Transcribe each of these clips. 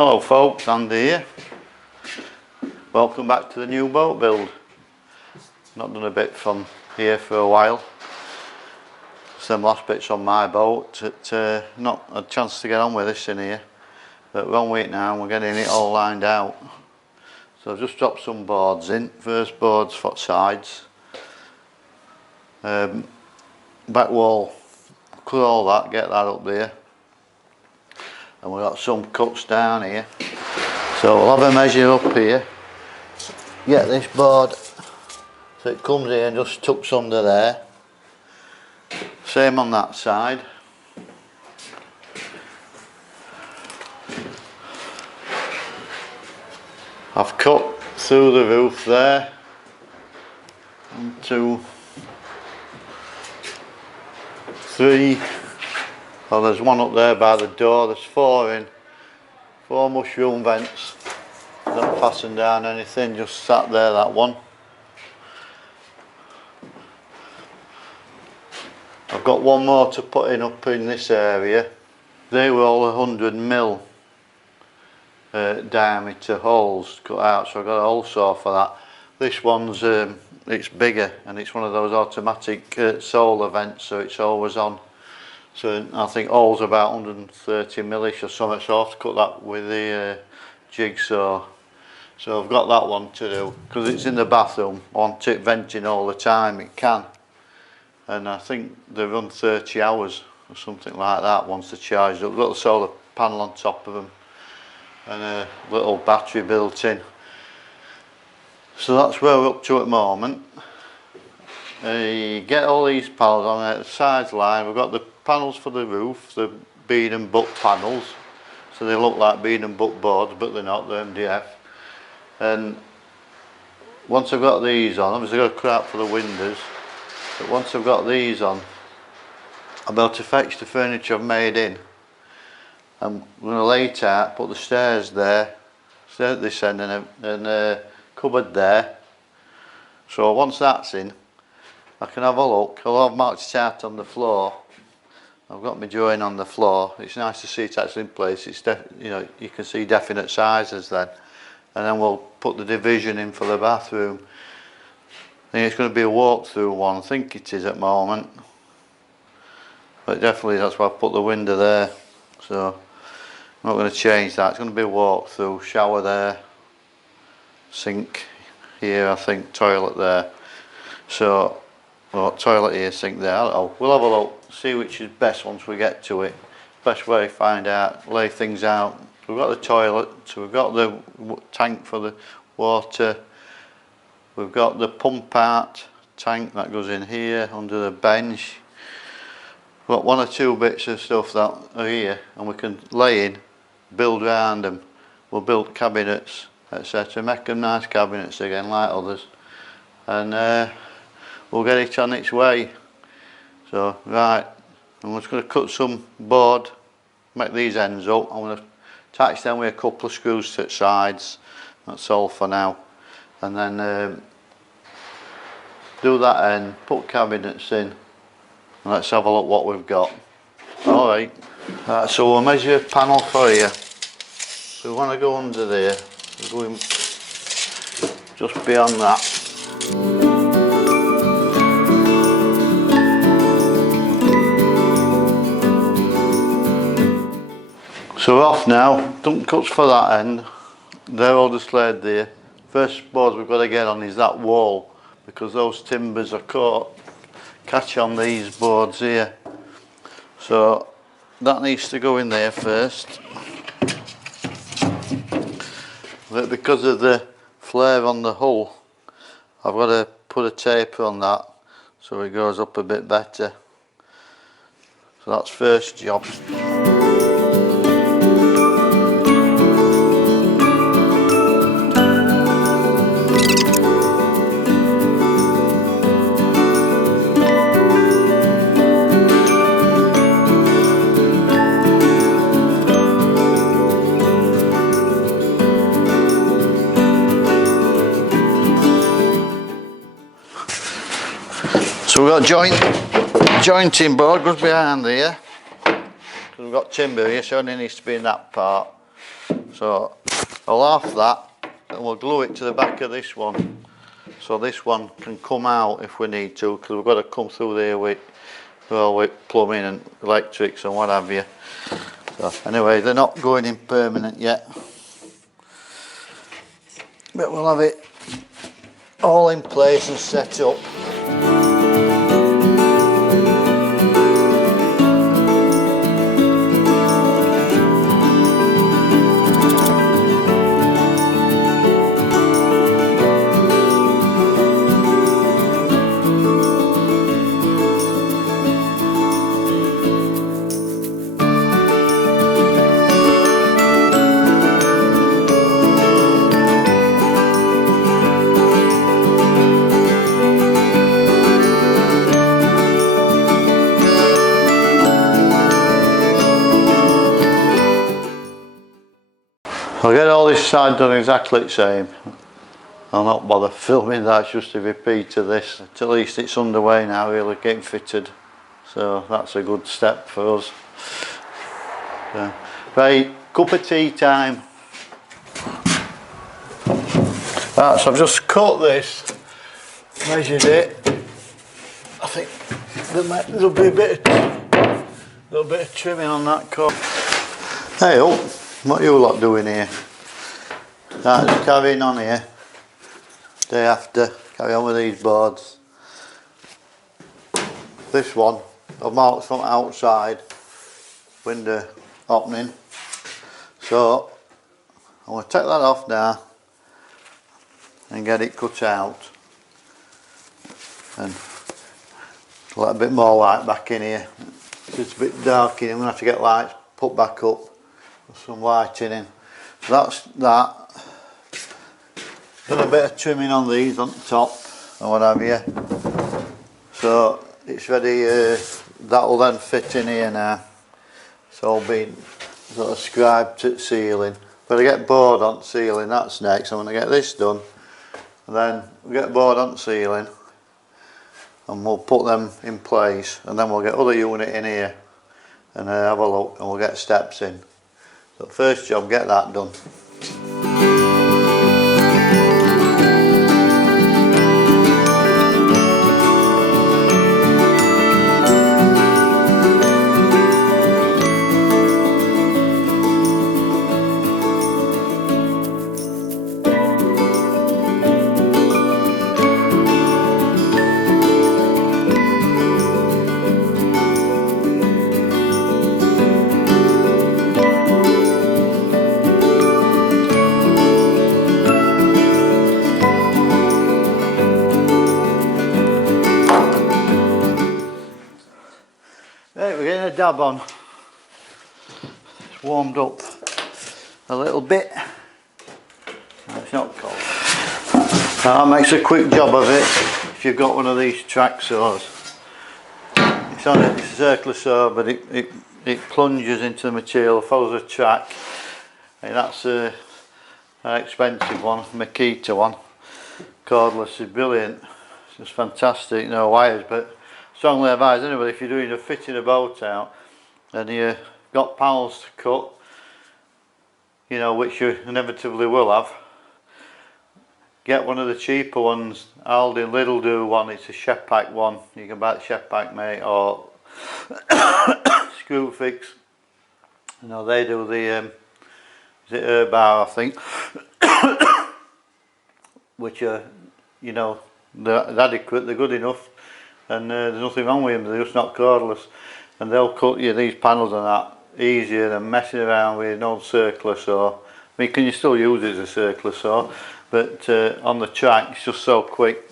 Hello folks, Andy here. Welcome back to the new boat build. Not done a bit from here for a while. Some last bits on my boat. Not a chance to get on with this in here. But 1 week now and we're getting it all lined out. So I've just dropped some boards in. First boards for sides. Back wall, cut all that, get that up there. And we've got some cuts down here. So we'll have a measure up here. Get this board so it comes here and just tucks under there. Same on that side. I've cut through the roof there. 1, 2, 3. Oh, there's one up there by the door. There's 4 in. 4 mushroom vents. Don't fasten down anything, just sat there, that one. I've got one more to put in up in this area. They were all 100mm diameter holes cut out, so I've got a hole saw for that. This one's it's bigger and it's one of those automatic solar vents, so it's always on. So I think all's about 130mm or something, so I have to cut that with the jigsaw. So I've got that one to do, because it's in the bathroom. I want it venting all the time, it can. And I think they run 30 hours or something like that once they're charged up. Got a solar panel on top of them and a little battery built in. So that's where we're up to at the moment. Get all these panels on there, the sides line. We've got the panels for the roof, the bead and butt panels, so they look like bead and butt boards, but they're not, they're MDF. And once I've got these on, obviously I've got to cut out for the windows, but once I've got these on, I'll be able to fetch the furniture I've made in. I'm going to lay it out, put the stairs there, stairs at this end, and a cupboard there. So once that's in, I can have a look. I'll have marked it out on the floor. I've got my drawing on the floor. It's nice to see it actually in place. It's you know, you can see definite sizes then. And then we'll put the division in for the bathroom. I think it's going to be a walk-through one. I think it is at the moment. But definitely that's why I put the window there. So I'm not going to change that. It's going to be a walk-through. Shower there. Sink here, I think. Toilet there. So, well, toilet here, sink there. We'll have a look. See which is best once we get to it. Best way to find out, lay things out. We've got the toilet, so we've got the tank for the water. We've got the pump out tank that goes in here under the bench. We've got 1 or 2 bits of stuff that are here, and we can lay in, build around them. We'll build cabinets, etc. Make them nice cabinets again, like others, and we'll get it on its way. So, right, I'm just going to cut some board, make these ends up. I'm going to attach them with a couple of screws to the sides. That's all for now. And then do that end, put cabinets in, and let's have a look what we've got. Alright, so we'll measure a panel for here. So we want to go under there, we're going just beyond that. So we're off now. Done cuts for that end. They're all just laid there. First boards we've got to get on is that wall, because those timbers are caught, catch on these boards here. So that needs to go in there first. But because of the flare on the hull, I've got to put a taper on that so it goes up a bit better. So that's first job. So we've got jointing board goes behind there. We've got timber here, so it only needs to be in that part. So I'll half that and we'll glue it to the back of this one, so this one can come out if we need to, because we've got to come through there with, well, with plumbing and electrics and what have you. So anyway, they're not going in permanent yet, but we'll have it all in place and set up. I'll get all this side done exactly the same. I'll not bother filming that, just a repeat of this. At least it's underway now, really getting fitted. So that's a good step for us. Right, cup of tea time. Right, so I've just cut this, measured it. I think there'll be a little bit of trimming on that cut. Hey up, what are you lot doing here? Right, just carrying on here. Day after, carry on with these boards. This one, I've marked from outside, window opening. So, I'm going to take that off now and get it cut out. And let a bit more light back in here. It's a bit dark in here, I'm going to have to get lights put back up. Put some lighting in. So that's that. Done a bit of trimming on these on the top and what have you. So it's ready, that'll then fit in here now. It's all been sort of scribed to the ceiling. But I get board on the ceiling, that's next. I'm going to get this done. And then we'll get board on the ceiling and we'll put them in place, and then we'll get other unit in here and have a look, and we'll get steps in. So first job, get that done. Right, we're getting a dab on. It's warmed up a little bit. No, it's not cold. That makes a quick job of it if you've got one of these track saws. It's on a circular saw, but it plunges into the material, follows a track. And that's an expensive one, Makita one. Cordless is brilliant. It's just fantastic, no wires, but strongly advise anybody, if you're doing a fitting a boat out and you've got panels to cut, you know, which you inevitably will have, get one of the cheaper ones. Aldi and Lidl do one, it's a chef pack one. You can buy the chef pack, mate, or Screw Fix. You know, they do the is it Bar, I think, which are, you know, they're adequate, they're good enough. And there's nothing wrong with them, they're just not cordless, and they'll cut you these panels and that easier than messing around with an old circular saw. I mean, you still use it as a circular saw, but on the track it's just so quick.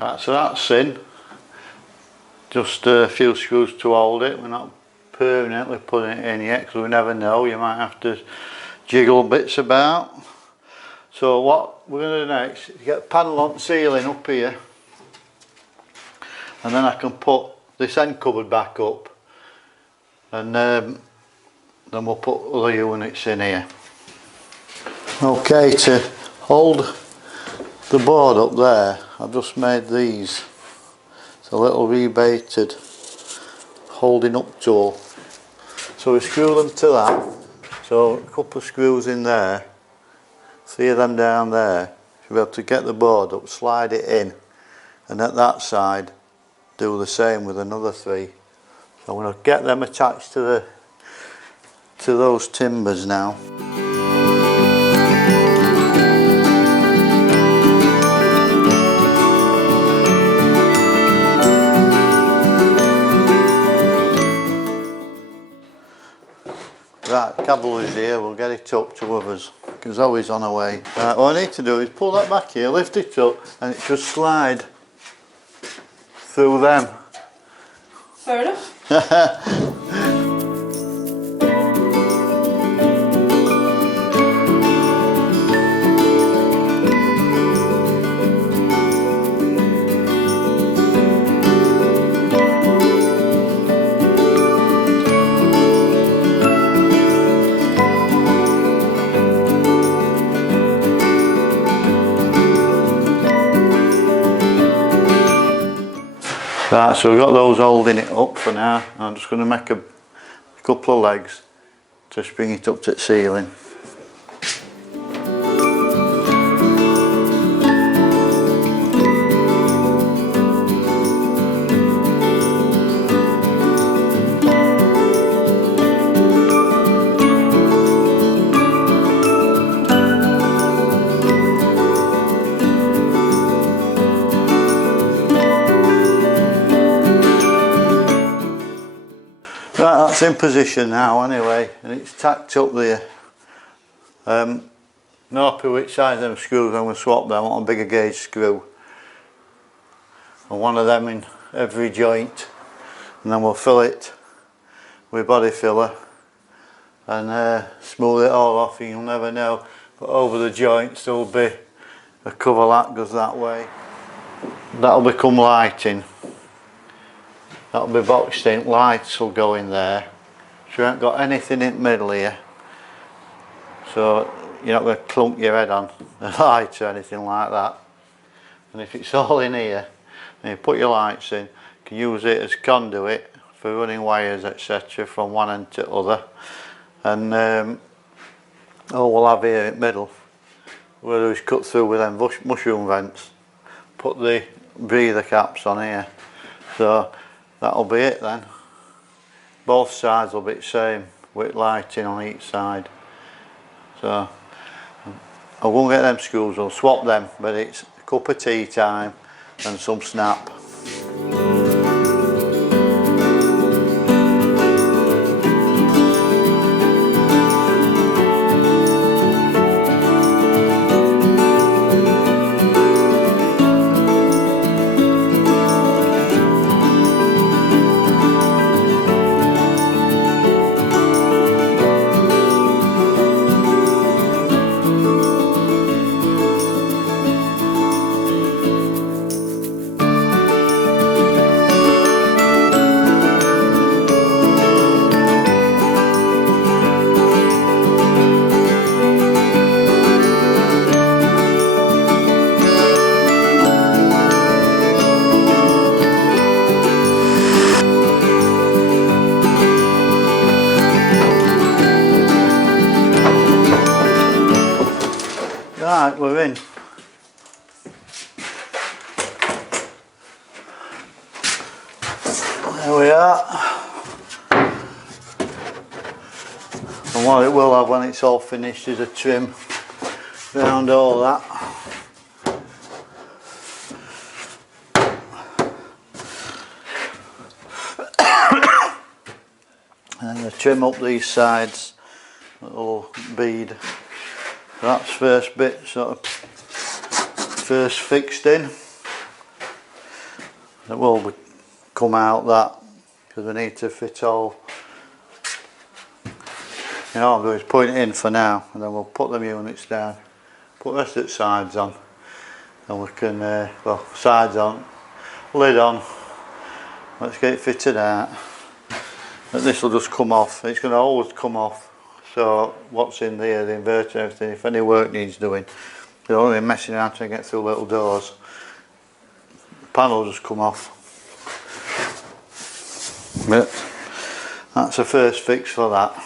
Right, so that's in. Just a few screws to hold it. We're not permanently putting it in yet because we never know. You might have to jiggle bits about. So what we're going to do next is get a panel on the ceiling up here, and then I can put this end cupboard back up, and then we'll put other units in here. Okay, to hold the board up there, I've just made these. It's a little rebated holding up tool. So we screw them to that. So a couple of screws in there, 3 of them down there. You'll be able to get the board up, slide it in, and at that side do the same with another 3. So I'm going to get them attached to those timbers now. Right, cable is here, we'll get it up to others, because always on our way. Right, what I need to do is pull that back here, lift it up, and it should slide through them. Fair enough. Right, so we've got those holding it up for now. I'm just going to make a couple of legs to bring it up to the ceiling. Right, that's in position now anyway, and it's tacked up there. No matter which side of them screws, I'm going to swap them. I want a bigger gauge screw, and one of them in every joint, and then we'll fill it with body filler and smooth it all off. You'll never know, but over the joints there'll be a cover that goes that way. That'll become lighting. That'll be boxed in, lights will go in there. So you haven't got anything in the middle here. So you're not going to clunk your head on the lights or anything like that. And if it's all in here, and you put your lights in, you can use it as conduit for running wires, etc. from one end to other. And all we'll have here in the middle, we'll do is cut through with them mushroom vents. Put the breather caps on here. So that'll be it then. Both sides will be the same with lighting on each side. So I won't get them screws, I'll swap them, but it's a cup of tea time and some snap. Right, we're in. There we are. And what it will have when it's all finished is a trim around all that. And the trim up these sides, a little bead. That's first bit sort of first fixed in. It will come out that because we need to fit all You know, I'll do is put it in for now, and then we'll put them units down, put the rest of the sides on, and we can, well, sides on, lid on, let's get it fitted out. And this will just come off, it's going to always come off, so what's in there, the inverter and everything, if any work needs doing, you don't want to be messing around trying to get through little doors, the panel will just come off. But that's the first fix for that.